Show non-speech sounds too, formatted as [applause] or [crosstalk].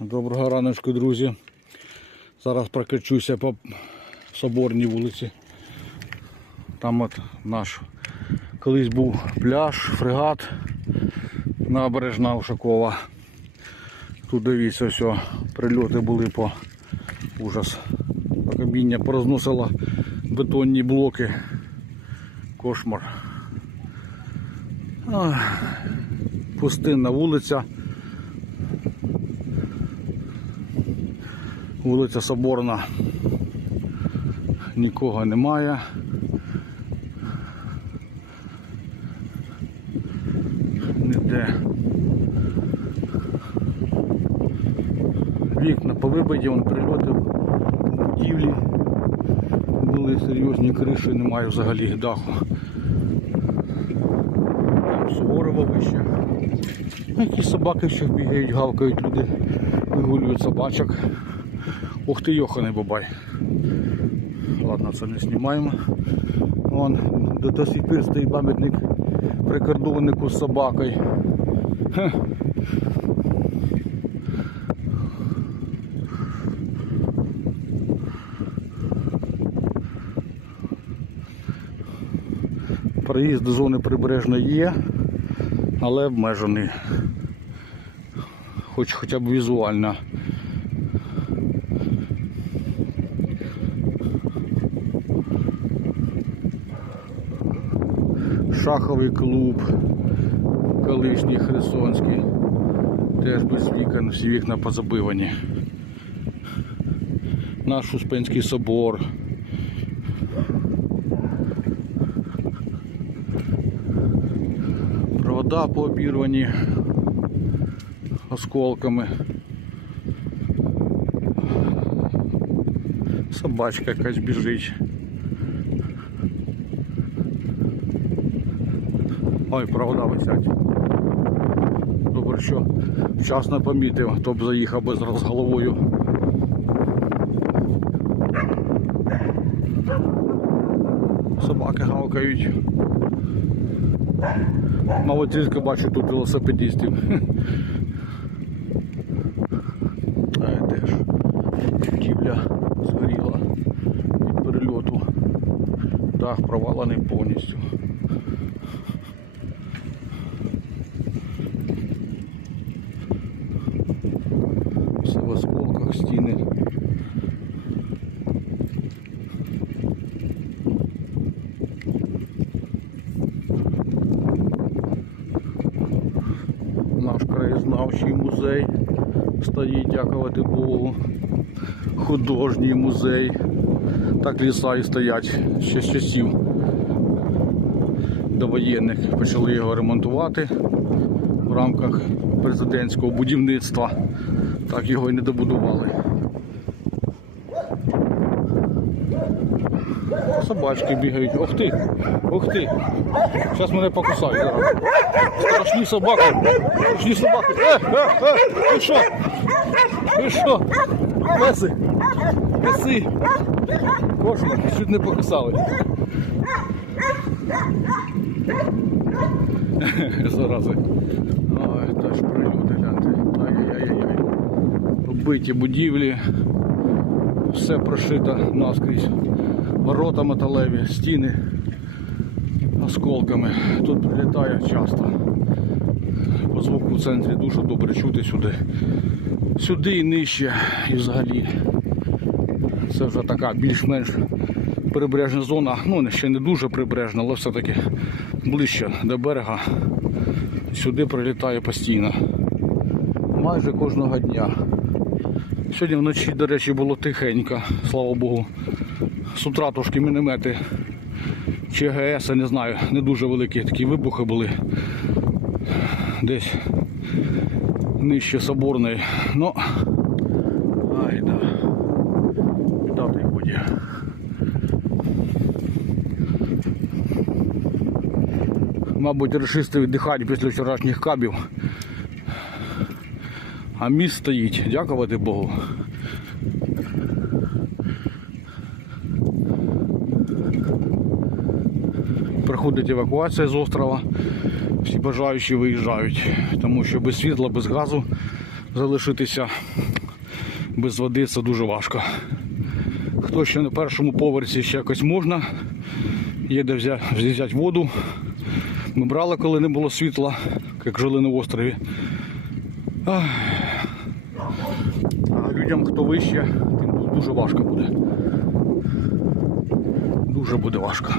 Доброго раночку, друзі. Зараз прокачуся по соборній вулиці. Там от наш колись був пляж, фрегат, набережна Ушакова. Тут дивіться, все, прильоти були по ужас. Каміння порозносило бетонні блоки. Кошмар. Пустинна вулиця. Вулиця Соборна. Нікого немає. Ніде. Вікна повибиті, вон прильоти в будівлі. Були серйозні криші, немає взагалі даху. Там Суворова вище. Якісь собаки ще бігають, гавкають люди, вигулюють собачок. Ух ти, йоханий бабай. Ладно, це не знімаємо. Вон до, до сих пір стоїть пам'ятник прикордоннику з собакою. Хе. Проїзд до зони прибережної є, але обмежений. Хоч хоча б візуально. Шаховий клуб, колишній Херсонський. Теж без вікон, всі вікна позабивані. Наш Успенський собор. Провода пообірвані осколками. Собачка якась біжить. Ой, провода висять. Добре, що вчасно помітив, хто б заїхав без з головою. Собаки гавкають. Різко бачу тут велосипедистів. [laughs] А теж будівля згоріла від перельоту. Дах провалений повністю. Все в осколках стіни. Наш краєзнавчий музей стоїть, дякувати Богу. Художній музей. Так ліса і стоять ще з часів довоєнних. Почали його ремонтувати в рамках президентського будівництва. Так його і не добудували. Собачки бігають. Ох ти! Ох ти! Зараз мене покусають зараз. Страшні собаки! Страшні собаки! Е, е, е! Ти що? Ти що? Леси! Леси! Кошмар, чуть не покусали. [laughs] Зарази. Ой, теж прильоти, гляньте. Ай-яй-яй-яй. Вбиті будівлі. Все прошито наскрізь. Ворота металеві, стіни осколками. Тут прилітає часто. По звуку в центрі дуже добре чути сюди. Сюди і нижче і взагалі. Це вже така більш-менш прибережна зона. Ну, ще не дуже прибережна, але все-таки ближче до берега. Сюди прилітає постійно. Майже кожного дня. Сьогодні вночі, до речі, було тихенько, слава Богу. З утра трошки міномети ЧГС, не знаю, не дуже великі такі вибухи були. Десь нижче соборної. Ну, ай да. Біда. Мабуть, решисти віддихають після вчорашніх кабів а міст стоїть. Дякувати Богу. Приходить евакуація з острова, всі бажаючі виїжджають, тому що без світла, без газу залишитися, без води це дуже важко. Хто ще на першому поверсі ще якось можна, є де взяти воду. Ми брали, коли не було світла, як жили на острові. Ах людям, хто вище, тим дуже важко буде. Дуже буде важко.